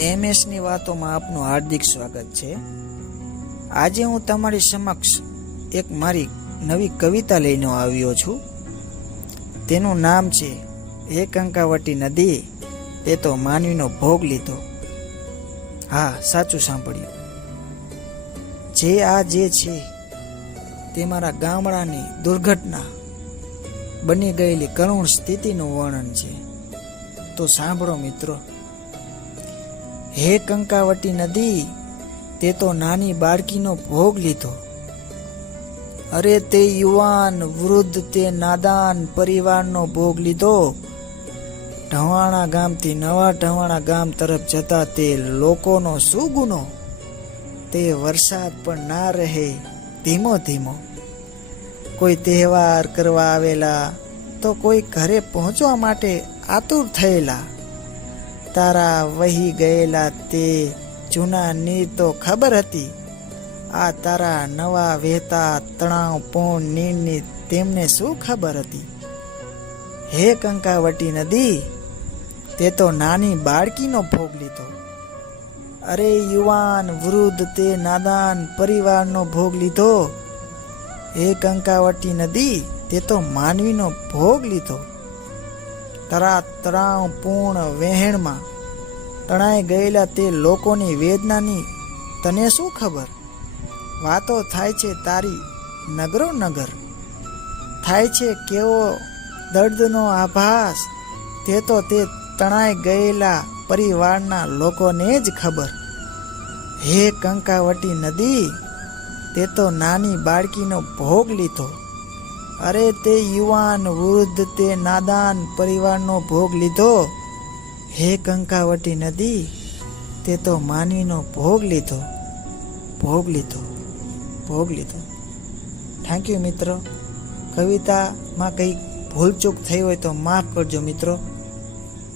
એમએસની વાતોમાં આપનું હાર્દિક સ્વાગત છે. આજે હું તમારી સમક્ષ એક મારી નવી કવિતા લઈને આવ્યો છું. તેનું નામ છે હે કંકાવટી નદી તે તો માનવીનો ભોગ લીધો. હા, સાચું સાંભળ્યું. જે આ જે છે, તે મારા ગામડાની દુર્ઘટના બની ગયેલી કરુણ સ્થિતિનું વર્ણન છે. તો સાંભળો મિત્રો. હે કંકાવટી નદી, તે તો નાની બાળકીનો ભોગ લીધો. અરે તે યુવાન વૃદ્ધ તે નાદાન પરિવારનો ભોગ લીધો. ઢવાણા ગામથી નવા ઢવાણા ગામ તરફ જતા તે લોકોનો શું ગુનો તે વરસાદ પણ ના રહે ધીમો ધીમો. કોઈ તહેવાર કરવા આવેલા, તો કોઈ ઘરે પહોંચવા માટે આતુર થયેલા. તારા વહી ગયેલા તે જૂના નીર તો ખબર હતી. આ તારા નવા વહેતા તણાવપૂર્ણ નીરની તેમને શું ખબર હતી? હે કંકાવટી નદી, તે તો નાની બાળકીનો ભોગ લીધો. અરે યુવાન વૃદ્ધ, તે નાદાન પરિવારનો ભોગ લીધો. હે કંકાવટી નદી, તે તો માનવીનો ભોગ લીધો. તરા તરાવ પૂર્ણ વહેણમાં તણાઈ ગયેલા તે લોકોની વેદનાની તને શું ખબર? વાતો થાય છે તારી નગરો નગર. થાય છે કેવો દર્દનો આભાસ. તે તો તે તણાઈ ગયેલા પરિવારના લોકોને જ ખબર. હે કંકાવટી નદી, તે તો નાની બાળકીનો ભોગ લીધો. અરે તે યુવાન વૃદ્ધ તે નાદાન પરિવારનો ભોગ લીધો. હે કંકાવટી નદી, તે તો માનવીનો ભોગ લીધો. ભોગ લીધો ભોગ લીધો. થેન્ક યુ મિત્રો. કવિતામાં કંઈક ભૂલચૂક થઈ હોય તો માફ કરજો, મિત્રો.